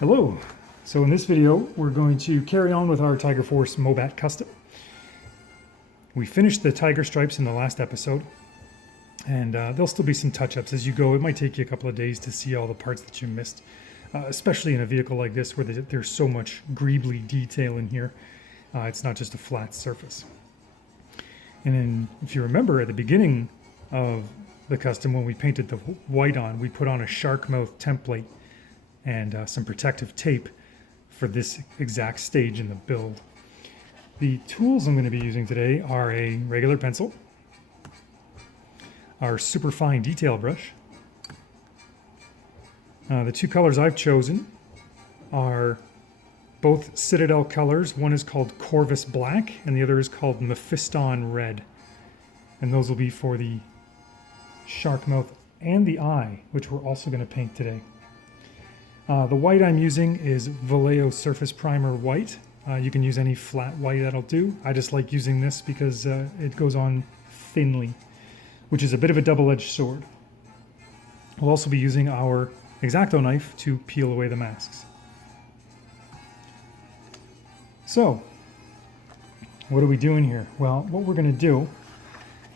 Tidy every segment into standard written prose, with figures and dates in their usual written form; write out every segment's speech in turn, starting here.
Hello. So in this video, we're going to carry on with our Tiger Force Mobat Custom. We finished the tiger stripes in the last episode, and there'll still be some touch-ups as you go. It might take you a couple of days to see all the parts that you missed, especially in a vehicle like this where there's so much greebly detail in here. It's not just a flat surface. And then, if you remember, at the beginning of the custom, when we painted the white on, we put on a shark mouth template and some protective tape for this exact stage in the build. The tools I'm going to be using today are a regular pencil, our super fine detail brush. The two colors I've chosen are both Citadel colors. One is called Corvus Black and the other is called Mephiston Red. And those will be for the shark mouth and the eye, which we're also going to paint today. The white I'm using is Vallejo Surface Primer White. You can use any flat white, that'll do. I just like using this because it goes on thinly, which is a bit of a double-edged sword. We'll also be using our X-Acto knife to peel away the masks. So, what are we doing here? Well, what we're going to do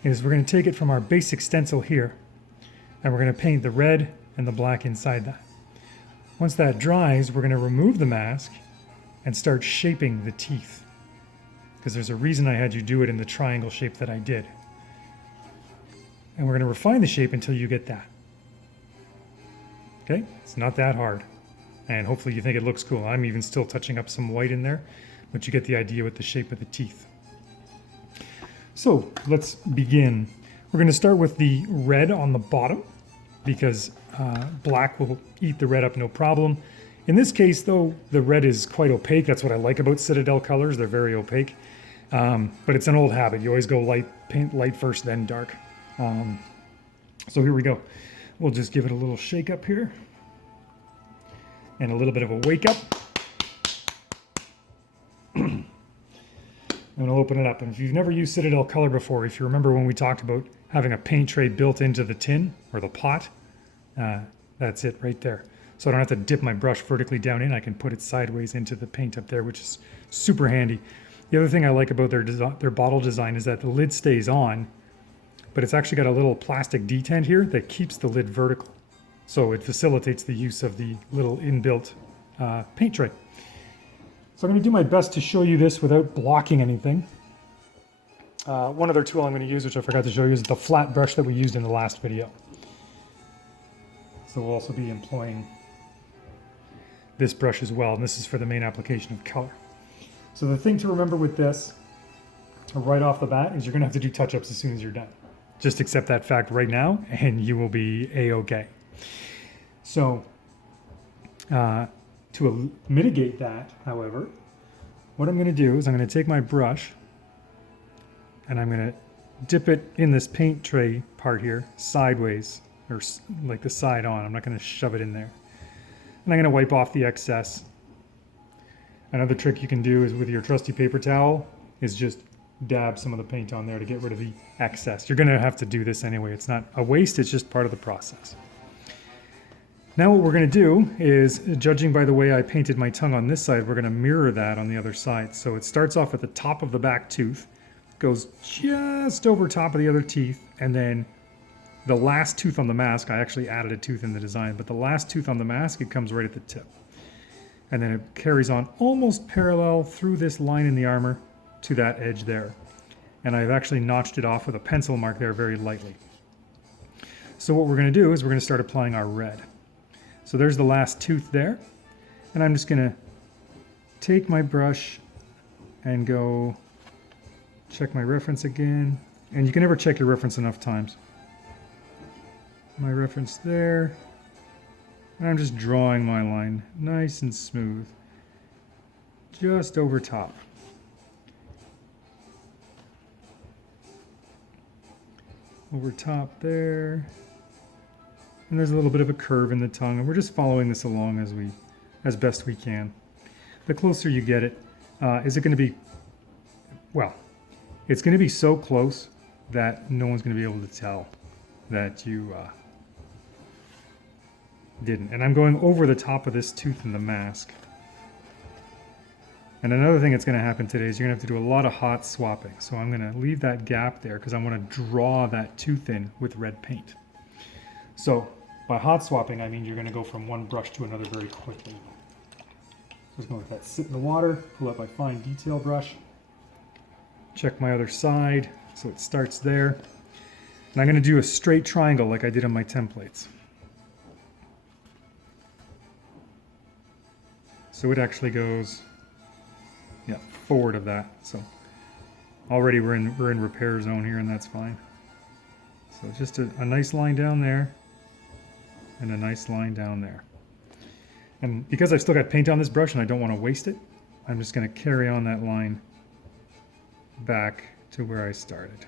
is we're going to take it from our basic stencil here, and we're going to paint the red and the black inside that. Once that dries, we're going to remove the mask and start shaping the teeth, because there's a reason I had you do it in the triangle shape that I did. And we're going to refine the shape until you get that. Okay? It's not that hard. And hopefully you think it looks cool. I'm even still touching up some white in there, but you get the idea with the shape of the teeth. So let's begin. We're going to start with the red on the bottom, because black will eat the red up no problem. In this case, though, the red is quite opaque. That's what I like about Citadel colors. They're very opaque. But it's an old habit. You always go light, paint light first, then dark. So here we go. We'll just give it a little shake up here. And a little bit of a wake up. I'm going to open it up. And if you've never used Citadel color before, if you remember when we talked about having a paint tray built into the tin or the pot, that's it right there. So I don't have to dip my brush vertically down in. I can put it sideways into the paint up there, which is super handy. The other thing I like about their bottle design is that the lid stays on, but it's actually got a little plastic detent here that keeps the lid vertical. So it facilitates the use of the little inbuilt paint tray. So I'm going to do my best to show you this without blocking anything. One other tool I'm going to use, which I forgot to show you, is the flat brush that we used in the last video. So we'll also be employing this brush as well, and this is for the main application of color. So the thing to remember with this, right off the bat, is you're going to have to do touch-ups as soon as you're done. Just accept that fact right now, and you will be A-okay. So, to mitigate that, however, what I'm going to do is I'm going to take my brush and I'm going to dip it in this paint tray part here sideways, or like the side on. I'm not going to shove it in there. And I'm going to wipe off the excess. Another trick you can do is with your trusty paper towel is just dab some of the paint on there to get rid of the excess. You're going to have to do this anyway. It's not a waste, it's just part of the process. Now what we're going to do is, judging by the way I painted my tongue on this side, we're going to mirror that on the other side. So it starts off at the top of the back tooth, goes just over top of the other teeth, and then the last tooth on the mask, I actually added a tooth in the design, but the last tooth on the mask, it comes right at the tip. And then it carries on almost parallel through this line in the armor to that edge there. And I've actually notched it off with a pencil mark there very lightly. So what we're going to do is we're going to start applying our red. So there's the last tooth there, and I'm just going to take my brush and go check my reference again, and you can never check your reference enough times. My reference there, and I'm just drawing my line nice and smooth, just over top. Over top there. And there's a little bit of a curve in the tongue, and we're just following this along as best we can. The closer you get it, is it going to be, well, it's going to be so close that no one's going to be able to tell that you didn't. And I'm going over the top of this tooth in the mask. And another thing that's going to happen today is you're going to have to do a lot of hot swapping. So I'm going to leave that gap there because I want to draw that tooth in with red paint. So by hot swapping, I mean you're going to go from one brush to another very quickly. Just going to let that sit in the water, pull out my fine detail brush, check my other side, so it starts there. And I'm going to do a straight triangle like I did on my templates. So it actually goes, yeah, forward of that. So already we're in repair zone here, and that's fine. So just a nice line down there, and a nice line down there. And because I've still got paint on this brush and I don't want to waste it, I'm just going to carry on that line back to where I started.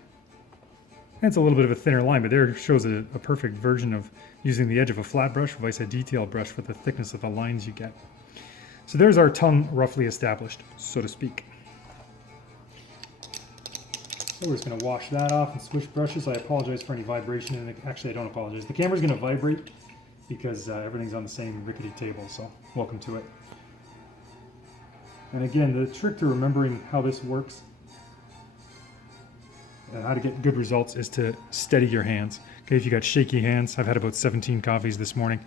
And it's a little bit of a thinner line, but there shows a perfect version of using the edge of a flat brush versus a detail brush for the thickness of the lines you get. So there's our tongue roughly established, so to speak. So we're just going to wash that off and switch brushes. I apologize for any vibration, and actually I don't apologize. The camera's going to vibrate because everything's on the same rickety table, so welcome to it. And again, the trick to remembering how this works and how to get good results is to steady your hands. Okay, if you got shaky hands, I've had about 17 coffees this morning,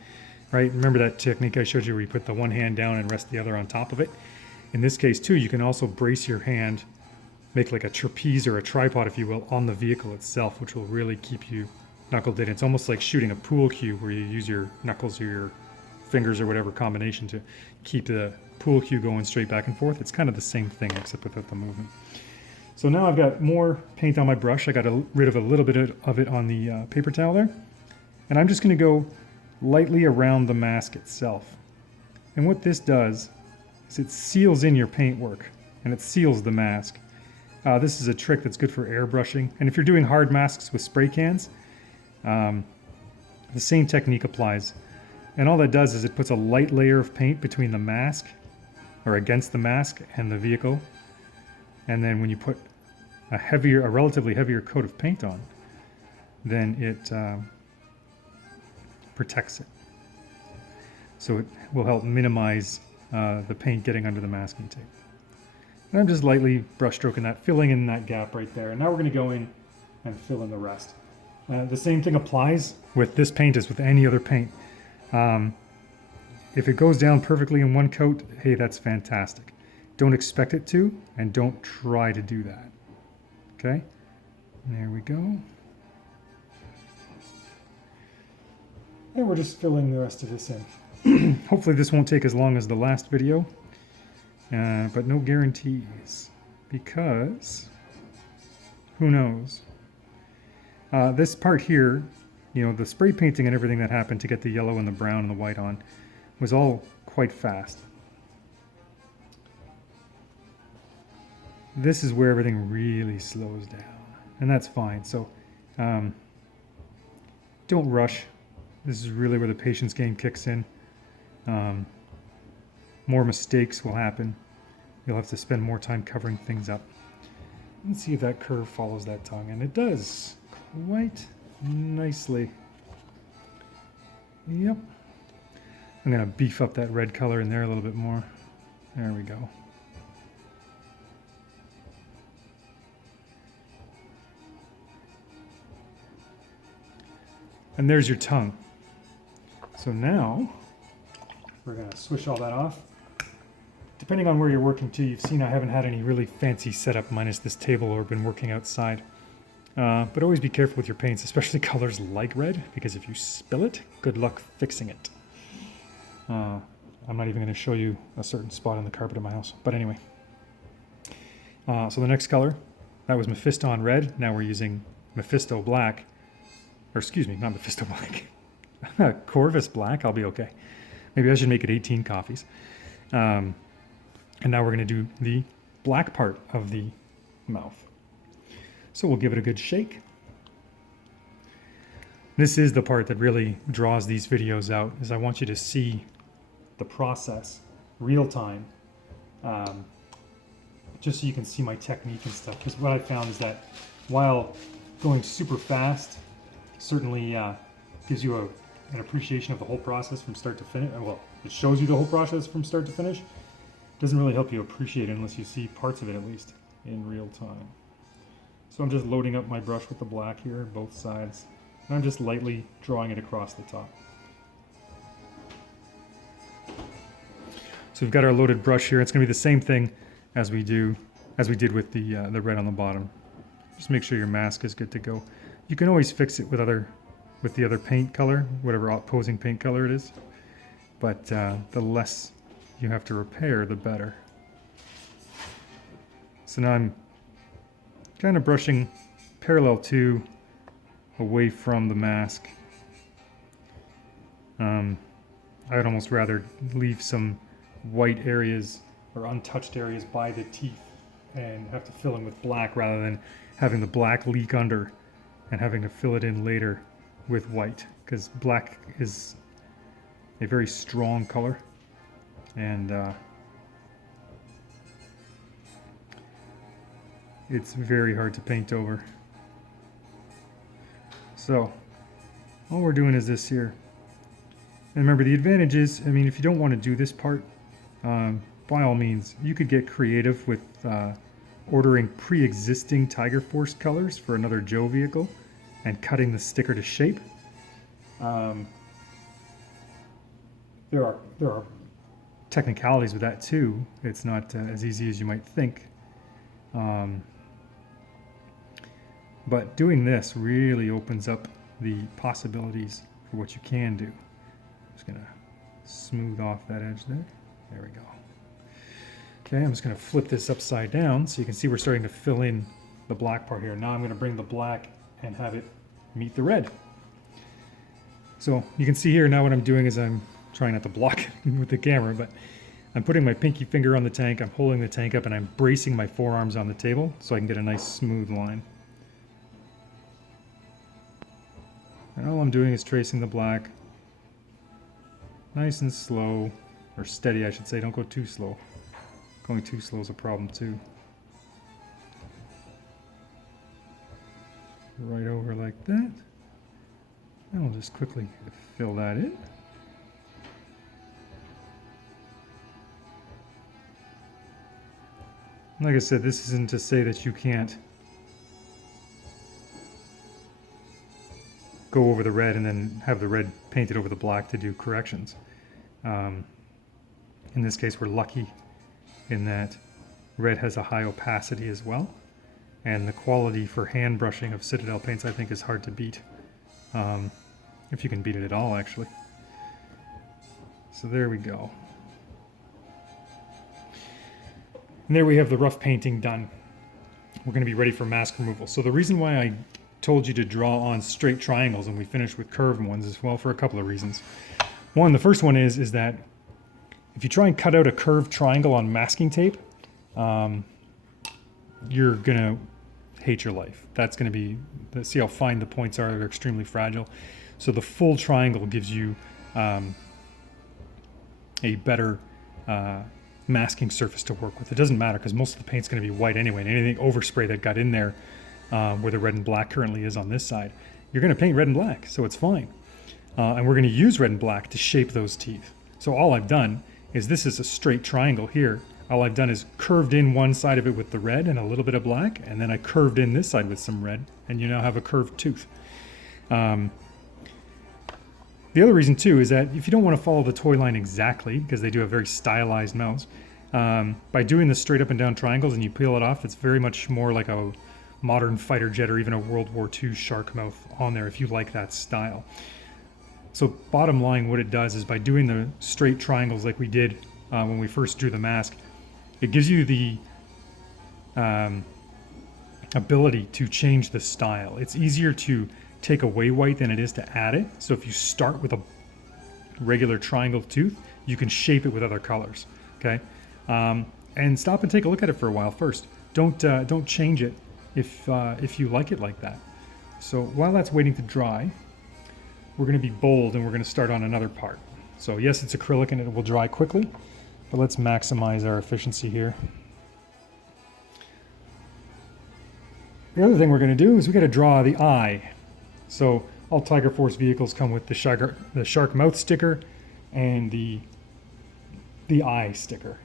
right? Remember that technique I showed you where you put the one hand down and rest the other on top of it? In this case too, you can also brace your hand, make like a trapeze or a tripod, if you will, on the vehicle itself, which will really keep you knuckled in. It's almost like shooting a pool cue where you use your knuckles or your fingers or whatever combination to keep the pool cue going straight back and forth. It's kind of the same thing except without the movement. So now I've got more paint on my brush. I got rid of a little bit of it on the paper towel there. And I'm just going to go lightly around the mask itself. And what this does is it seals in your paintwork and it seals the mask. This is a trick that's good for airbrushing. And if you're doing hard masks with spray cans, the same technique applies. And all that does is it puts a light layer of paint between the mask, or against the mask and the vehicle. And then when you put a relatively heavier coat of paint on, then it protects it. So it will help minimize the paint getting under the masking tape. And I'm just lightly brush stroking that, filling in that gap right there. And now we're going to go in and fill in the rest. The same thing applies with this paint as with any other paint. If it goes down perfectly in one coat, hey, that's fantastic. Don't expect it to, and don't try to do that. Okay? There we go. And we're just filling the rest of this in. Hopefully this won't take as long as the last video, but no guarantees, because who knows? This part here, you know, the spray painting and everything that happened to get the yellow and the brown and the white on was all quite fast. This is where everything really slows down, and that's fine. So don't rush. This is really where the patience game kicks in. More mistakes will happen. You'll have to spend more time covering things up. Let's see if that curve follows that tongue, and it does quite nicely. Yep. I'm going to beef up that red color in there a little bit more. There we go. And there's your tongue. So now we're going to swish all that off. Depending on where you're working to, you've seen I haven't had any really fancy setup minus this table or been working outside. But always be careful with your paints, especially colors like red, because if you spill it, good luck fixing it. I'm not even going to show you a certain spot on the carpet in my house. But anyway. So the next color, that was Mephisto on red. Now we're using Mephisto black. Or excuse me, not Mephisto black. Corvus black, I'll be okay. Maybe I should make it 18 coffees. And now we're going to do the black part of the mouth. So we'll give it a good shake. This is the part that really draws these videos out, is I want you to see the process real time, just so you can see my technique and stuff. Because what I found is that while going super fast certainly gives you an appreciation of the whole process from start to finish. Well, it shows you the whole process from start to finish. Doesn't really help you appreciate it unless you see parts of it at least in real time. So I'm just loading up my brush with the black here, both sides, and I'm just lightly drawing it across the top. So we've got our loaded brush here. It's going to be the same thing as we did with the red on the bottom. Just make sure your mask is good to go. You can always fix it with the other paint color, whatever opposing paint color it is. But the less you have to repair, the better. So now I'm kind of brushing parallel to, away from the mask. I'd almost rather leave some white areas or untouched areas by the teeth and have to fill in with black rather than having the black leak under and having to fill it in later with white, because black is a very strong color, and it's very hard to paint over. So all we're doing is this here. And remember, the advantage is, I mean, if you don't want to do this part, by all means, you could get creative with ordering pre-existing Tiger Force colors for another Joe vehicle and cutting the sticker to shape. There are technicalities with that too. It's not as easy as you might think. But doing this really opens up the possibilities for what you can do. Just gonna smooth off that edge there. There we go. Okay, I'm just gonna flip this upside down so you can see we're starting to fill in the black part here. Now I'm gonna bring the black and have it meet the red. So you can see here now what I'm doing is I'm trying not to block it with the camera, but I'm putting my pinky finger on the tank, I'm holding the tank up, and I'm bracing my forearms on the table so I can get a nice smooth line. And all I'm doing is tracing the black nice and slow, or steady I should say, don't go too slow. Going too slow is a problem too. Right over like that. And we'll just quickly fill that in. Like I said, this isn't to say that you can't go over the red and then have the red painted over the black to do corrections. In this case, we're lucky in that red has a high opacity as well, and the quality for hand brushing of Citadel paints I think is hard to beat, if you can beat it at all actually. So there we go. And there we have the rough painting done. We're going to be ready for mask removal. So the reason why I told you to draw on straight triangles and we finished with curved ones is, well, for a couple of reasons. One, the first one is that if you try and cut out a curved triangle on masking tape, you're gonna hate your life. That's gonna be, see how fine the points are, they're extremely fragile. So the full triangle gives you a better masking surface to work with. It doesn't matter because most of the paint's gonna be white anyway, and anything overspray that got in there where the red and black currently is on this side, you're gonna paint red and black, so it's fine. And we're gonna use red and black to shape those teeth. So all I've done is, this is a straight triangle here. All I've done is curved in one side of it with the red and a little bit of black, and then I curved in this side with some red, and you now have a curved tooth. The other reason too is that if you don't want to follow the toy line exactly, because they do have very stylized mouths, by doing the straight up and down triangles and you peel it off, it's very much more like a modern fighter jet or even a World War II shark mouth on there if you like that style. So bottom line, what it does is, by doing the straight triangles like we did when we first drew the mask, it gives you the ability to change the style. It's easier to take away white than it is to add it. So if you start with a regular triangle tooth, you can shape it with other colors, okay? And stop and take a look at it for a while first. Don't change it if you like it like that. So while that's waiting to dry, we're going to be bold and we're going to start on another part. So yes, it's acrylic and it will dry quickly, but let's maximize our efficiency here. The other thing we're going to do is we got to draw the eye. So all Tiger Force vehicles come with the shark mouth sticker and the eye sticker.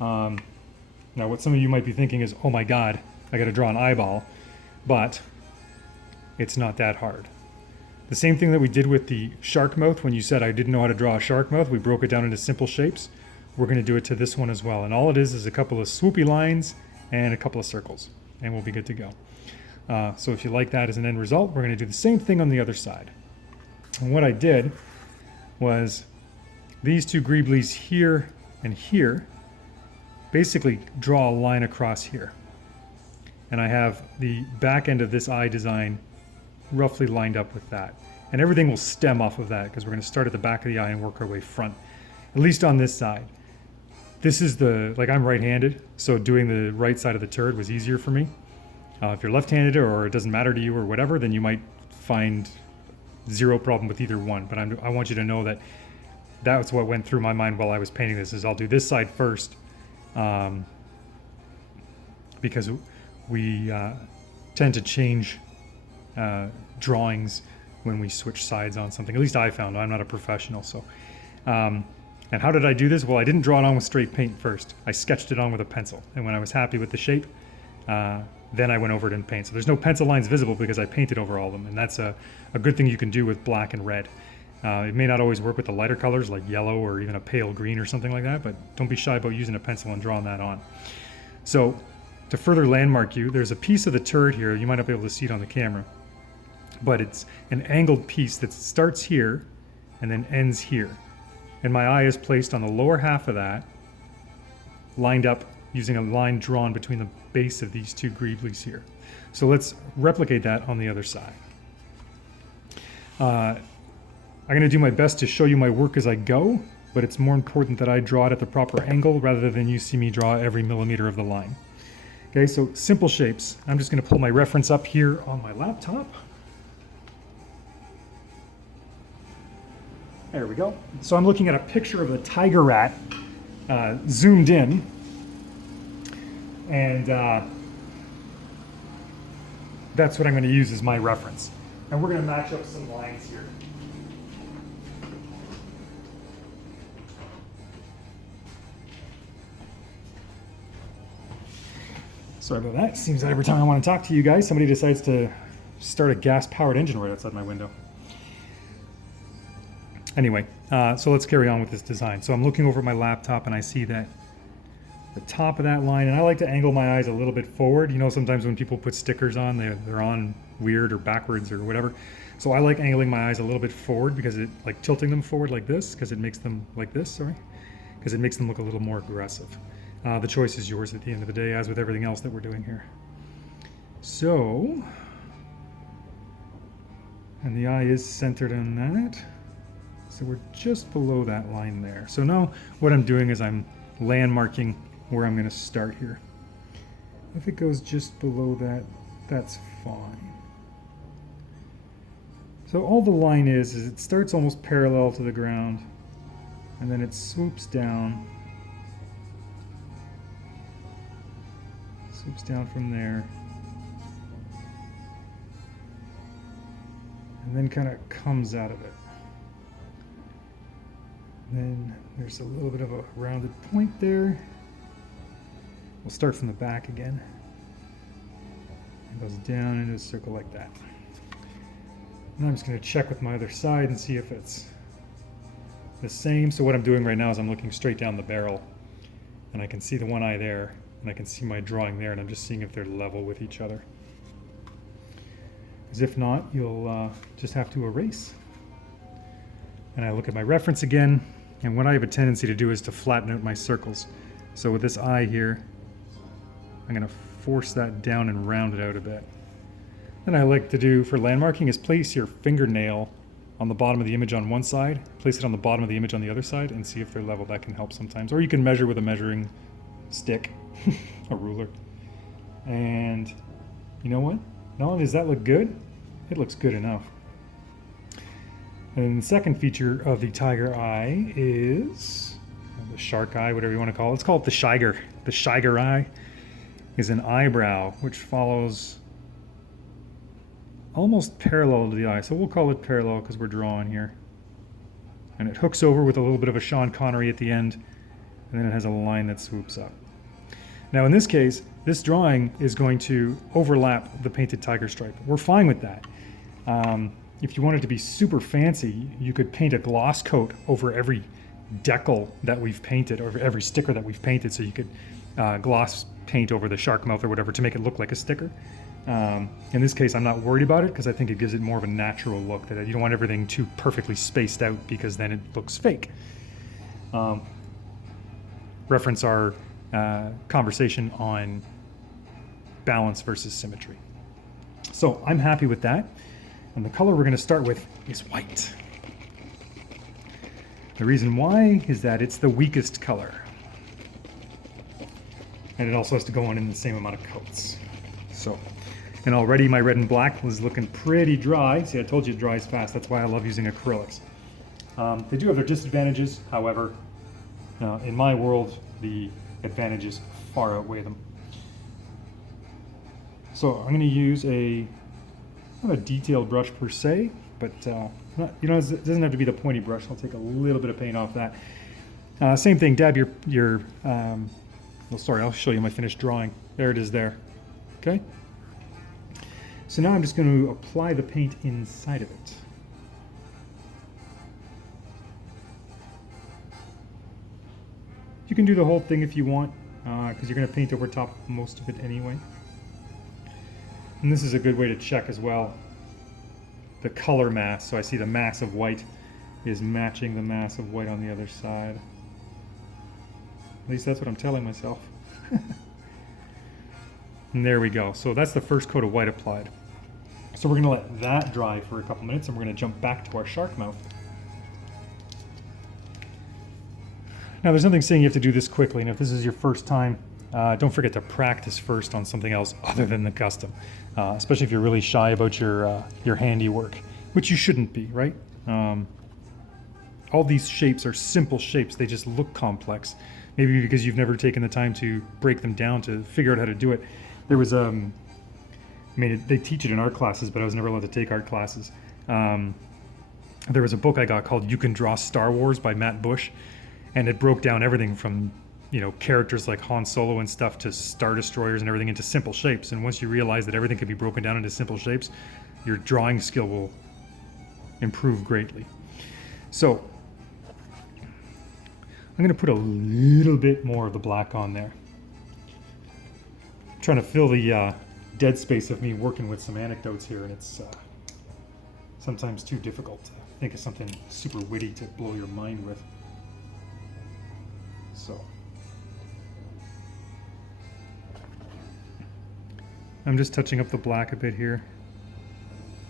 Now, what some of you might be thinking is, oh my God, I got to draw an eyeball, but it's not that hard. The same thing that we did with the shark mouth when you said I didn't know how to draw a shark mouth, we broke it down into simple shapes. We're going to do it to this one as well. And all it is a couple of swoopy lines and a couple of circles, and we'll be good to go. So if you like that as an end result, we're going to do the same thing on the other side. And what I did was these two greeblies here and here basically draw a line across here. And I have the back end of this eye design roughly lined up with that. And everything will stem off of that because we're going to start at the back of the eye and work our way front, at least on this side. This is I'm right-handed, so doing the right side of the turret was easier for me. If you're left-handed or it doesn't matter to you or whatever, then you might find zero problem with either one. But I want you to know that that's what went through my mind while I was painting this, is I'll do this side first, because we tend to change drawings when we switch sides on something. At least I found. I'm not a professional, so. And how did I do this? Well, I didn't draw it on with straight paint first. I sketched it on with a pencil, and when I was happy with the shape, then I went over it in paint. So there's no pencil lines visible because I painted over all of them, and that's a good thing you can do with black and red. It may not always work with the lighter colors like yellow or even a pale green or something like that, but don't be shy about using a pencil and drawing that on. So to further landmark you, there's a piece of the turret here. You might not be able to see it on the camera, but it's an angled piece that starts here and then ends here. And my eye is placed on the lower half of that, lined up using a line drawn between the base of these two greeblies here. So let's replicate that on the other side. I'm going to do my best to show you my work as I go, but it's more important that I draw it at the proper angle rather than you see me draw every millimeter of the line. Okay, so simple shapes. I'm just going to pull my reference up here on my laptop. There we go. So I'm looking at a picture of a tiger rat zoomed in, and that's what I'm going to use as my reference. And we're going to match up some lines here. Sorry about that. Seems that every time I want to talk to you guys, somebody decides to start a gas-powered engine right outside my window. Anyway, so let's carry on with this design. So I'm looking over at my laptop and I see that the top of that line, and I like to angle my eyes a little bit forward. You know, sometimes when people put stickers on, they're on weird or backwards or whatever. So I like angling my eyes a little bit forward because it, like tilting them forward like this, because it makes them like this, sorry, because it makes them look a little more aggressive. The choice is yours at the end of the day, as with everything else that we're doing here. So, and the eye is centered on that. So we're just below that line there. So now what I'm doing is I'm landmarking where I'm going to start here. If it goes just below that, that's fine. So all the line is it starts almost parallel to the ground, and then it swoops down. Swoops down from there. And then kind of comes out of it. Then there's a little bit of a rounded point there. We'll start from the back again. It goes down into a circle like that. And I'm just going to check with my other side and see if it's the same. So what I'm doing right now is I'm looking straight down the barrel, and I can see the one eye there, and I can see my drawing there, and I'm just seeing if they're level with each other. Because if not, you'll just have to erase. And I look at my reference again, and what I have a tendency to do is to flatten out my circles. So with this eye here, I'm going to force that down and round it out a bit. Then I like to do for landmarking is place your fingernail on the bottom of the image on one side, place it on the bottom of the image on the other side, and see if they're level. That can help sometimes. Or you can measure with a measuring stick, a ruler. And you know what? Not only does that look good, it looks good enough. And then the second feature of the tiger eye is the shark eye, whatever you want to call it. Let's call it the shiger. The shiger eye is an eyebrow which follows almost parallel to the eye. So we'll call it parallel because we're drawing here. And it hooks over with a little bit of a Sean Connery at the end, and then it has a line that swoops up. Now in this case, this drawing is going to overlap the painted tiger stripe. We're fine with that. If you wanted to be super fancy, you could paint a gloss coat over every decal that we've painted, or every sticker that we've painted, so you could gloss paint over the shark mouth or whatever to make it look like a sticker. In this case, I'm not worried about it because I think it gives it more of a natural look. That you don't want everything too perfectly spaced out because then it looks fake. Reference our conversation on balance versus symmetry. So I'm happy with that. And the color we're going to start with is white. The reason why is that it's the weakest color. And it also has to go on in the same amount of coats. So, and already my red and black was looking pretty dry. See, I told you it dries fast. That's why I love using acrylics. They do have their disadvantages. However, in my world, the advantages far outweigh them. So I'm going to use not a detailed brush per se, but it doesn't have to be the pointy brush. I'll take a little bit of paint off that. Same thing, dab your well, sorry, I'll show you my finished drawing. There it is there. Okay? So now I'm just going to apply the paint inside of it. You can do the whole thing if you want, because you're going to paint over top of most of it anyway. And this is a good way to check as well the color mass. So I see the mass of white is matching the mass of white on the other side. At least that's what I'm telling myself. And there we go. So that's the first coat of white applied. So we're going to let that dry for a couple minutes and we're going to jump back to our shark mouth. Now there's nothing saying you have to do this quickly, and if this is your first time, don't forget to practice first on something else other than the custom, especially if you're really shy about your handiwork, which you shouldn't be, right? All these shapes are simple shapes, they just look complex. Maybe because you've never taken the time to break them down to figure out how to do it. There was, they teach it in art classes, but I was never allowed to take art classes. There was a book I got called You Can Draw Star Wars by Matt Bush, and it broke down everything from, characters like Han Solo and stuff to Star Destroyers and everything into simple shapes. And once you realize that everything can be broken down into simple shapes, your drawing skill will improve greatly. So, I'm going to put a little bit more of the black on there. I'm trying to fill the dead space of me working with some anecdotes here, and it's sometimes too difficult to think of something super witty to blow your mind with. So, I'm just touching up the black a bit here.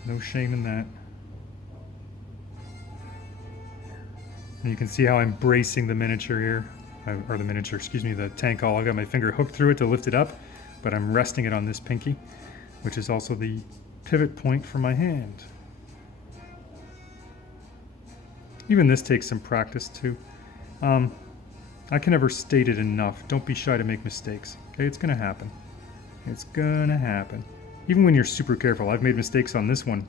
No shame in that. And you can see how I'm bracing the miniature here, or the tank all. I got my finger hooked through it to lift it up, but I'm resting it on this pinky, which is also the pivot point for my hand. Even this takes some practice too. I can never state it enough. Don't be shy to make mistakes. Okay, it's gonna happen. It's gonna happen. Even when you're super careful. I've made mistakes on this one,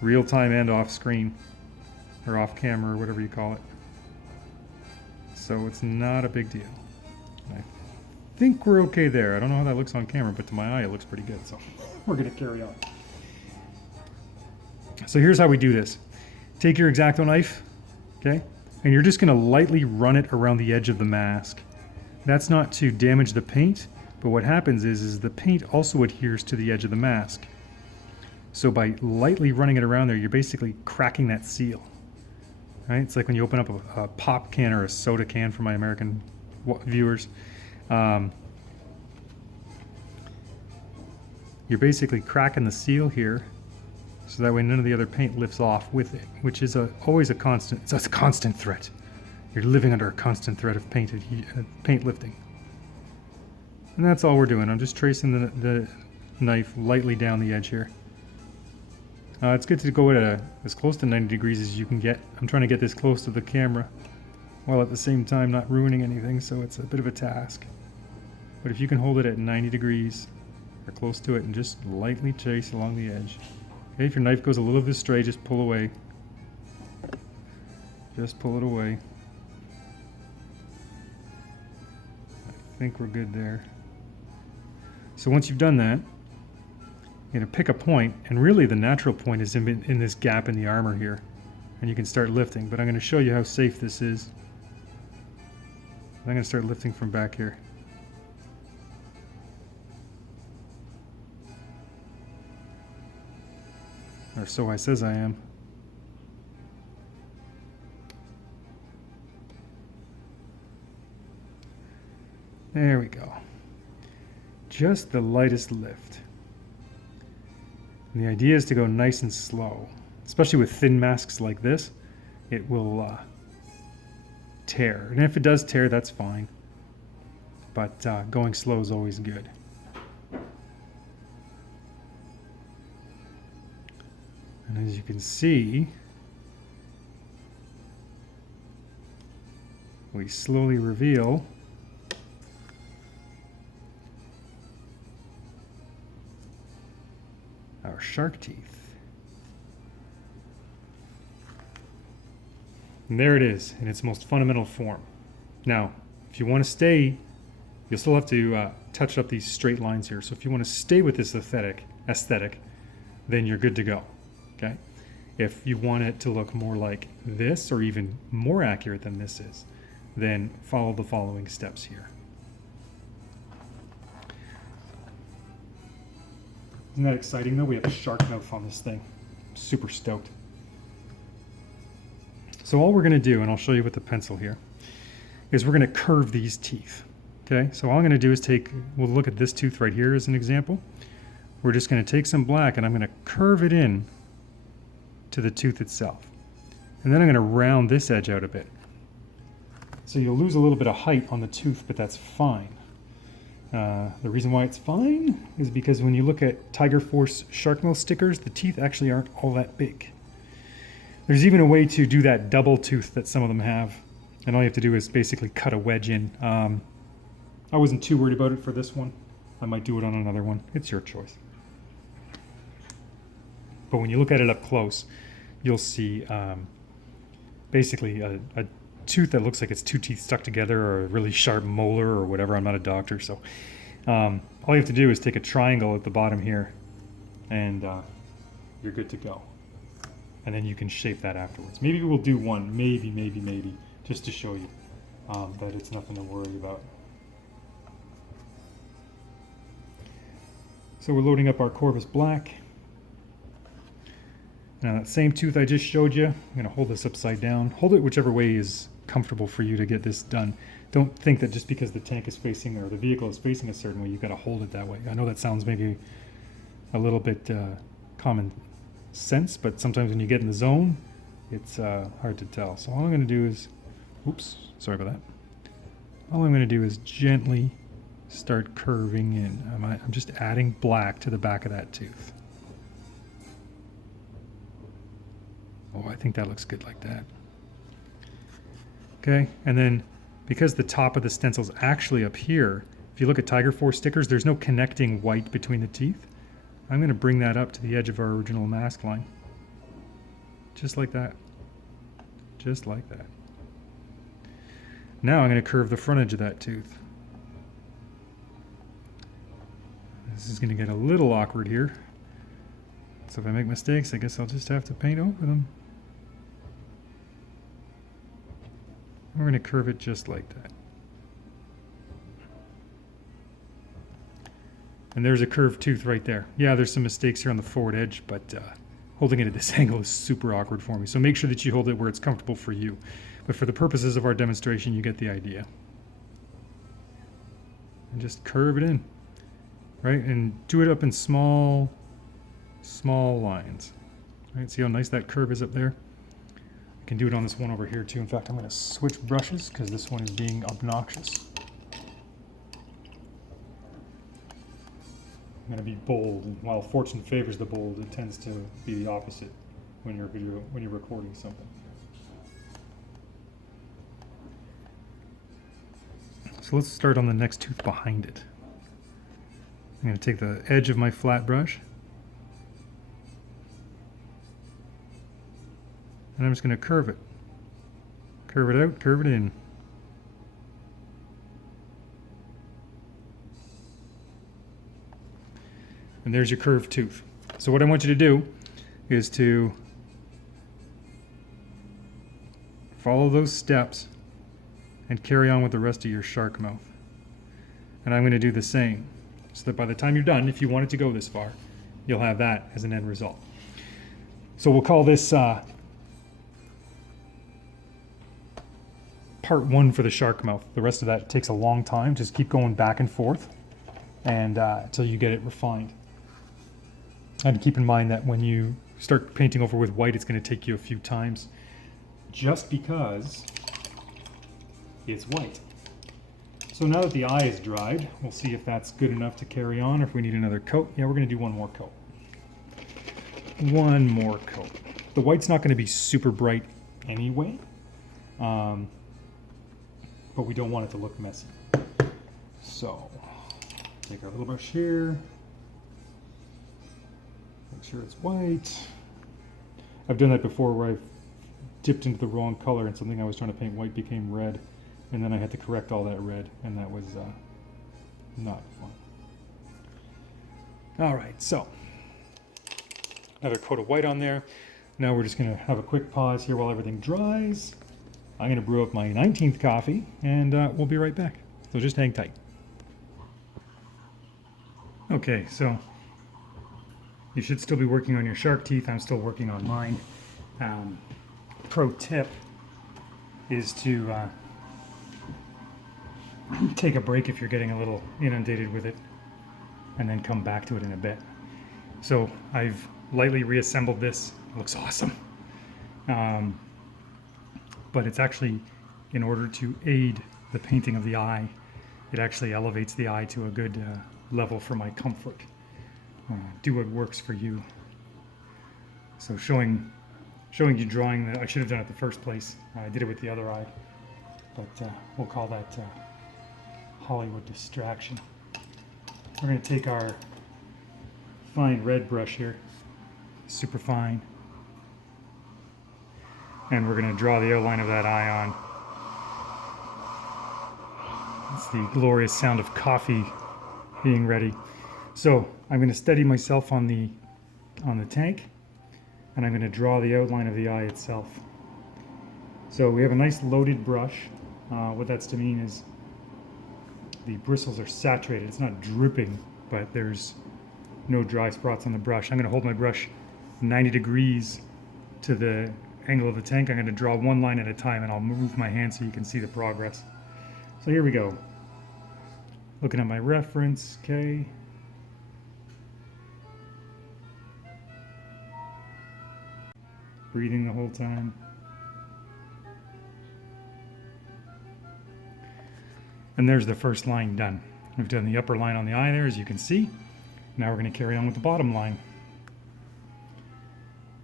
real time and off screen. Or off camera, or whatever you call it. So it's not a big deal. I think we're okay there. I don't know how that looks on camera, but to my eye it looks pretty good, so we're gonna carry on. So here's how we do this. Take your X-Acto knife, okay? And you're just gonna lightly run it around the edge of the mask. That's not to damage the paint, but what happens is the paint also adheres to the edge of the mask. So by lightly running it around there, you're basically cracking that seal. Right? It's like when you open up a pop can or a soda can for my American viewers. You're basically cracking the seal here, so that way none of the other paint lifts off with it, which is always a constant. It's a constant threat. You're living under a constant threat of paint lifting. And that's all we're doing. I'm just tracing the knife lightly down the edge here. It's good to go at as close to 90 degrees as you can get. I'm trying to get this close to the camera while at the same time not ruining anything, so it's a bit of a task. But if you can hold it at 90 degrees or close to it, and just lightly trace along the edge. Okay, if your knife goes a little bit astray, just pull away. Just pull it away. I think we're good there. So once you've done that, you're going to pick a point, and really the natural point is in this gap in the armor here. And you can start lifting, but I'm going to show you how safe this is. I'm going to start lifting from back here. Or so I says I am. There we go. Just the lightest lift. And the idea is to go nice and slow. Especially with thin masks like this, it will tear. And if it does tear, that's fine. But going slow is always good. And as you can see, we slowly reveal our shark teeth. And there it is in its most fundamental form. Now, if you want to stay, you'll still have to touch up these straight lines here. So if you want to stay with this aesthetic, then you're good to go. Okay? If you want it to look more like this, or even more accurate than this is, then follow the following steps here. Isn't that exciting though? We have a shark mouth on this thing. Super stoked. So all we're going to do, and I'll show you with the pencil here, is we're going to curve these teeth. Okay, so all I'm going to do is we'll look at this tooth right here as an example. We're just going to take some black and I'm going to curve it in to the tooth itself. And then I'm going to round this edge out a bit. So you'll lose a little bit of height on the tooth, but that's fine. The reason why it's fine is because when you look at Tiger Force shark mouth stickers, the teeth actually aren't all that big. There's even a way to do that double tooth that some of them have, and all you have to do is basically cut a wedge in. I wasn't too worried about it for this one. I might do it on another one. It's your choice. But when you look at it up close, you'll see basically a tooth that looks like it's two teeth stuck together, or a really sharp molar or whatever. I'm not a doctor, so all you have to do is take a triangle at the bottom here, and you're good to go. And then you can shape that afterwards. Maybe we'll do one, maybe, just to show you that it's nothing to worry about. So we're loading up our Corvus Black. Now that same tooth I just showed you, I'm going to hold this upside down. Hold it whichever way is comfortable for you to get this done. Don't think that just because the tank is facing, or the vehicle is facing a certain way, you've got to hold it that way. I know that sounds maybe a little bit common sense, but sometimes when you get in the zone, it's hard to tell. So all I'm going to do is, oops, sorry about that. All I'm going to do is gently start curving in. I'm just adding black to the back of that tooth. Oh, I think that looks good like that. Okay, and then because the top of the stencil's actually up here, if you look at Tiger Force stickers, there's no connecting white between the teeth. I'm going to bring that up to the edge of our original mask line. Just like that. Just like that. Now I'm going to curve the front edge of that tooth. This is going to get a little awkward here. So if I make mistakes, I guess I'll just have to paint over them. We're going to curve it just like that. And there's a curved tooth right there. Yeah, there's some mistakes here on the forward edge, but holding it at this angle is super awkward for me. So make sure that you hold it where it's comfortable for you. But for the purposes of our demonstration, you get the idea. And just curve it in, right? And do it up in small lines. Right? See how nice that curve is up there? I can do it on this one over here too. In fact, I'm going to switch brushes because this one is being obnoxious. I'm going to be bold, and while fortune favors the bold, it tends to be the opposite when you're recording something. So let's start on the next tooth behind it. going to take the edge of my flat brush, and I'm just going to curve it. Curve it out, curve it in. And there's your curved tooth. So what I want you to do is to follow those steps and carry on with the rest of your shark mouth. And I'm going to do the same, so that by the time you're done, if you want it to go this far, you'll have that as an end result. So we'll call this part one for the shark mouth. The rest of that takes a long time. Just keep going back and forth and until you get it refined. And keep in mind that when you start painting over with white, it's going to take you a few times just because it's white. So now that the eye is dried, we'll see if that's good enough to carry on or if we need another coat. Yeah, we're going to do one more coat. One more coat. The white's not going to be super bright anyway, but we don't want it to look messy. So, take our little brush here. Make sure it's white. I've done that before where I've dipped into the wrong color and something I was trying to paint white became red, and then I had to correct all that red, and that was not fun. All right, so another coat of white on there. Now we're just going to have a quick pause here while everything dries. I'm going to brew up my 19th coffee, and we'll be right back. So just hang tight. Okay, so you should still be working on your shark teeth. I'm still working on mine. Pro tip is to take a break if you're getting a little inundated with it, and then come back to it in a bit. So I've lightly reassembled this. It looks awesome. But it's actually, in order to aid the painting of the eye, it actually elevates the eye to a good level for my comfort. Do what works for you. So showing you drawing that, I should have done it the first place. I did it with the other eye, but we'll call that Hollywood distraction. We're going to take our fine red brush here, super fine, and we're going to draw the outline of that eye on. It's the glorious sound of coffee being ready. So I'm going to steady myself on the tank, and I'm going to draw the outline of the eye itself. So we have a nice loaded brush. What that's to mean is the bristles are saturated. It's not dripping, but there's no dry spots on the brush. I'm going to hold my brush 90 degrees to the angle of the tank. I'm going to draw one line at a time, and I'll move my hand so you can see the progress. So here we go. Looking at my reference, okay. Breathing the whole time. And there's the first line done. We've done the upper line on the eye there, as you can see. Now we're going to carry on with the bottom line.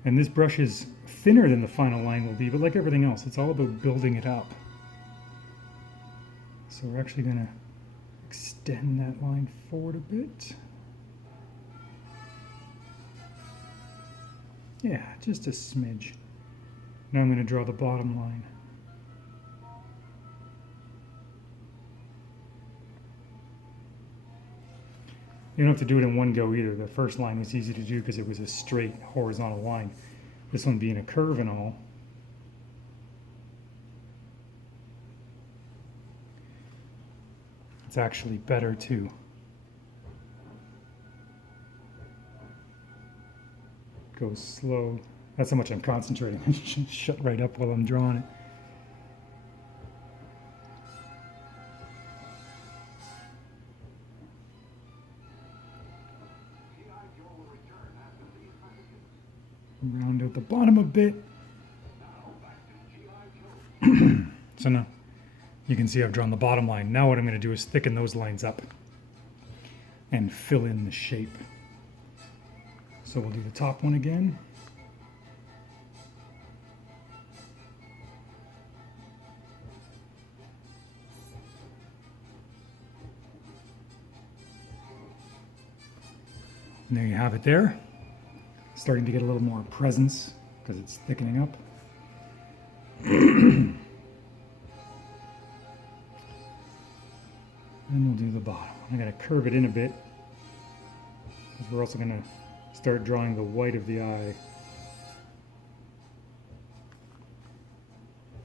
And this brush is thinner than the final line will be, but like everything else, it's all about building it up. So we're actually going to extend that line forward a bit. Yeah, just a smidge. Now I'm going to draw the bottom line. You don't have to do it in one go either. The first line was easy to do because it was a straight horizontal line. This one being a curve and all. It's actually better to go slow. That's how much I'm concentrating. I should shut right up while I'm drawing it. Round out the bottom a bit. So now you can see I've drawn the bottom line. Now what I'm going to do is thicken those lines up and fill in the shape. So we'll do the top one again. And there you have it there. Starting to get a little more presence because it's thickening up. And we'll do the bottom. I'm going to curve it in a bit because we're also going to start drawing the white of the eye.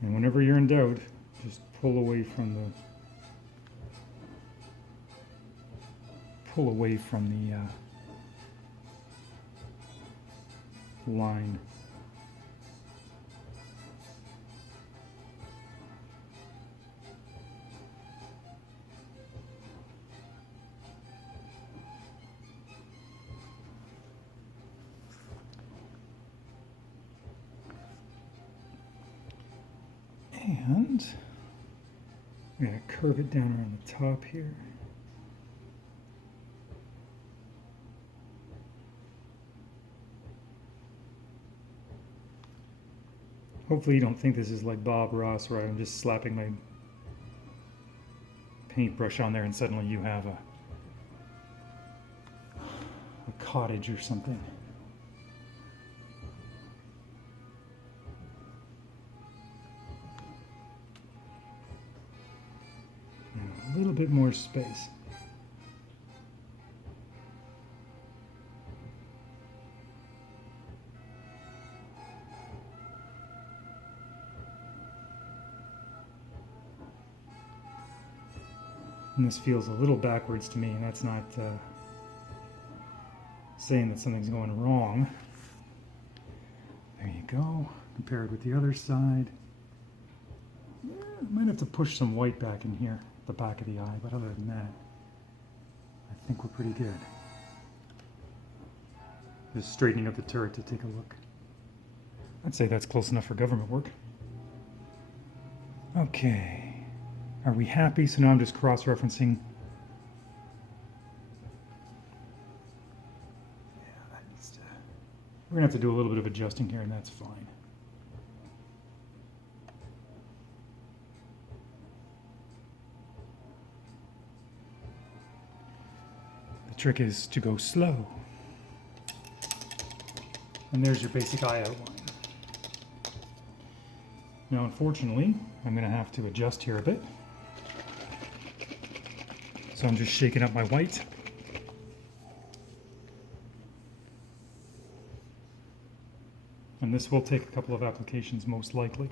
And whenever you're in doubt, just pull away from the line. And I'm going to curve it down around the top here. Hopefully you don't think this is like Bob Ross where I'm just slapping my paintbrush on there and suddenly you have a cottage or something. A little bit more space. And this feels a little backwards to me, and that's not saying that something's going wrong. There you go. Compare it with the other side. Yeah, I might have to push some white back in here, the back of the eye, but other than that, I think we're pretty good. Just straightening up the turret to take a look. I'd say that's close enough for government work. Okay. Are we happy? So now I'm just cross-referencing. Yeah, that needs to... We're going to have to do a little bit of adjusting here, and that's fine. The trick is to go slow. And there's your basic eye outline. Now, unfortunately, I'm going to have to adjust here a bit. So I'm just shaking up my white. And this will take a couple of applications most likely,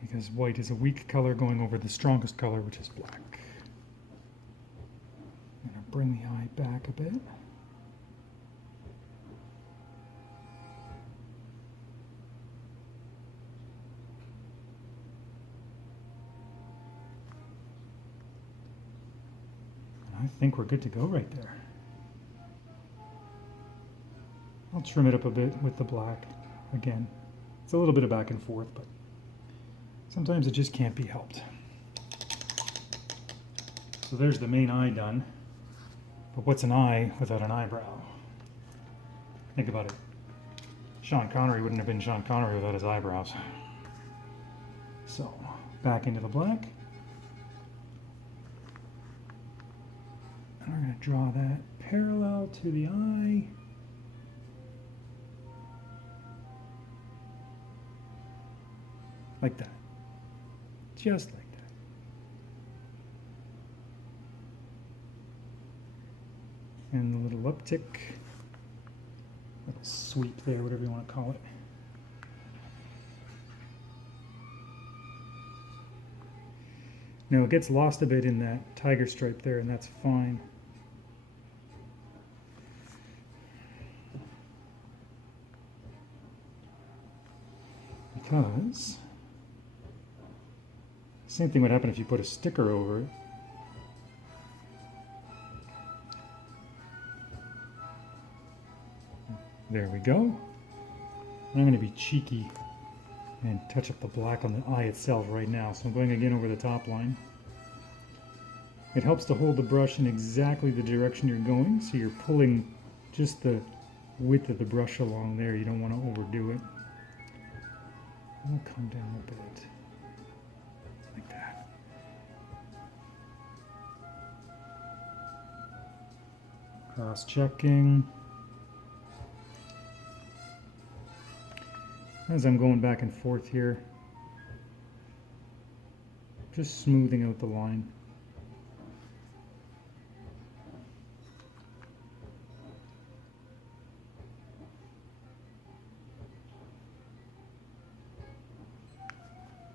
because white is a weak color going over the strongest color, which is black. I'm going to bring the eye back a bit. I think we're good to go right there. I'll trim it up a bit with the black. Again, it's a little bit of back and forth, but sometimes it just can't be helped. So there's the main eye done. But what's an eye without an eyebrow? Think about it. Sean Connery wouldn't have been Sean Connery without his eyebrows. So, back into the black. And we're going to draw that parallel to the eye. Like that. Just like that. And a little uptick. Little sweep there, whatever you want to call it. Now it gets lost a bit in that tiger stripe there, and that's fine. Because same thing would happen if you put a sticker over it. There we go. I'm going to be cheeky and touch up the black on the eye itself right now. So I'm going again over the top line. It helps to hold the brush in exactly the direction you're going, so you're pulling just the width of the brush along there. You don't want to overdo it. We'll come down a bit, like that. Cross-checking. as I'm going back and forth here, just smoothing out the line.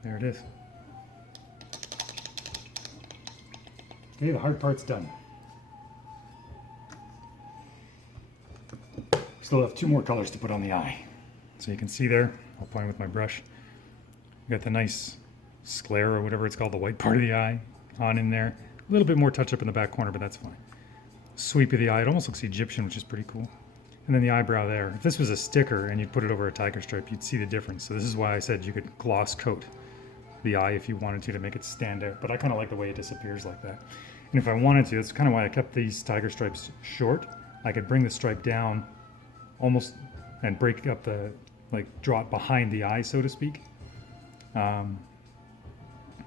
There it is. Okay, the hard part's done. Still have 2 more colors to put on the eye. So you can see there, I'll point with my brush. You got the nice sclera or whatever it's called, the white part of the eye on in there. A little bit more touch up in the back corner, but that's fine. Sweep of the eye, it almost looks Egyptian, which is pretty cool. And then the eyebrow there. If this was a sticker and you put it over a tiger stripe, you'd see the difference. So this is why I said you could gloss coat the eye if you wanted to make it stand out. But I kind of like the way it disappears like that. And if I wanted to, that's kind of why I kept these tiger stripes short. I could bring the stripe down almost and break up the, like draw it behind the eye, so to speak.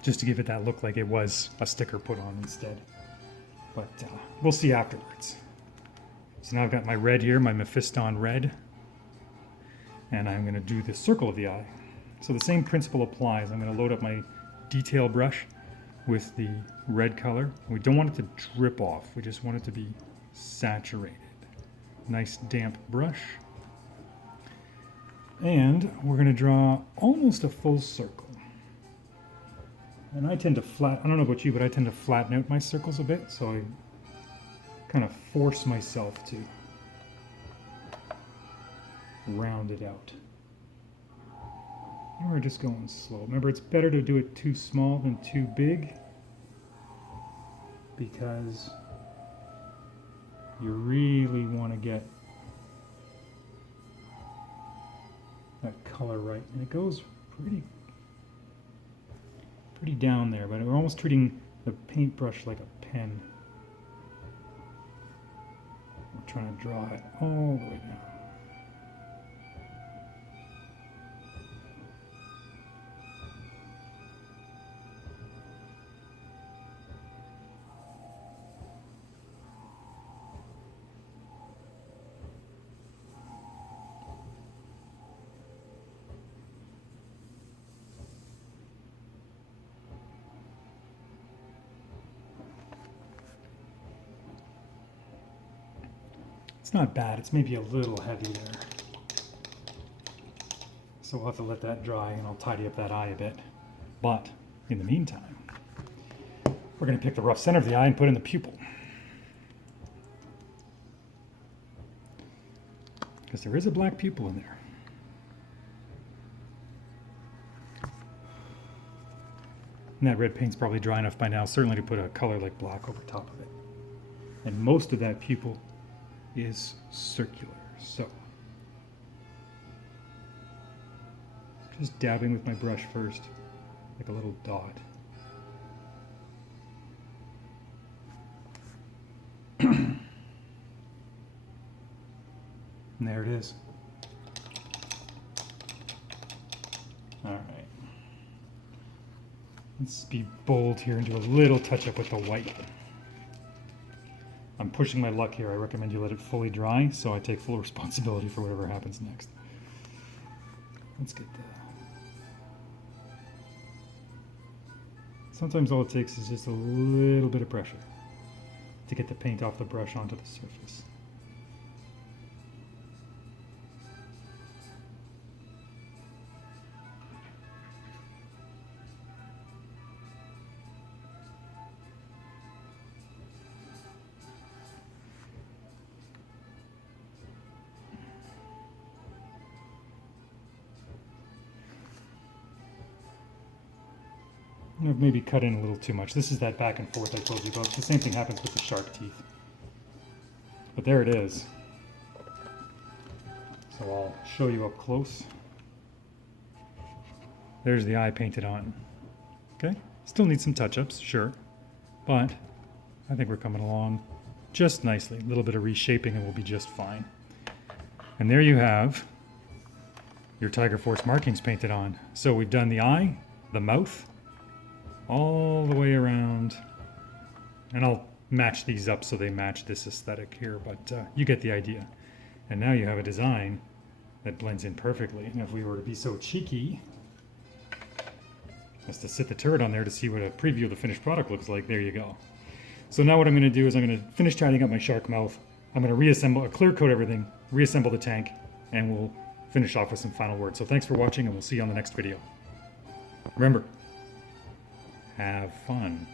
Just to give it that look like it was a sticker put on instead. But we'll see afterwards. So now I've got my red here, my Mephiston red. And I'm going to do the circle of the eye. So the same principle applies. I'm going to load up my detail brush with the red color. We don't want it to drip off. We just want it to be saturated. Nice damp brush. And we're going to draw almost a full circle. And I tend to I don't know about you, but I tend to flatten out my circles a bit. So I kind of force myself to round it out. And we're just going slow. Remember, it's better to do it too small than too big, because you really want to get that color right. And it goes pretty down there, but we're almost treating the paintbrush like a pen. We're trying to draw it all the way down. It's not bad, it's maybe a little heavy there. So we'll have to let that dry and I'll tidy up that eye a bit. But in the meantime, we're going to pick the rough center of the eye and put in the pupil. Because there is a black pupil in there. And that red paint's probably dry enough by now, certainly to put a color like black over top of it. And most of that pupil is circular, so just dabbing with my brush first, like a little dot. And there it is. All right. Let's be bold here and do a little touch up with the white. I'm pushing my luck here. I recommend you let it fully dry, so I take full responsibility for whatever happens next. Let's get that. Sometimes all it takes is just a little bit of pressure to get the paint off the brush onto the surface. I've maybe cut in a little too much. This is that back and forth I told you about. The same thing happens with the shark teeth. But there it is. So I'll show you up close. There's the eye painted on. Okay, still needs some touch-ups, sure. But I think we're coming along just nicely. A little bit of reshaping and we'll be just fine. And there you have your Tiger Force markings painted on. So we've done the eye, the mouth, all the way around, and I'll match these up so they match this aesthetic here, but you get the idea. And now you have a design that blends in perfectly. And if we were to be so cheeky as to sit the turret on there to see what a preview of the finished product looks like, there you go. So now what I'm going to do is I'm going to finish tidying up my shark mouth. I'm going to reassemble, clear coat everything, reassemble the tank, and we'll finish off with some final words. So thanks for watching, and we'll see you on the next video. Remember, have fun.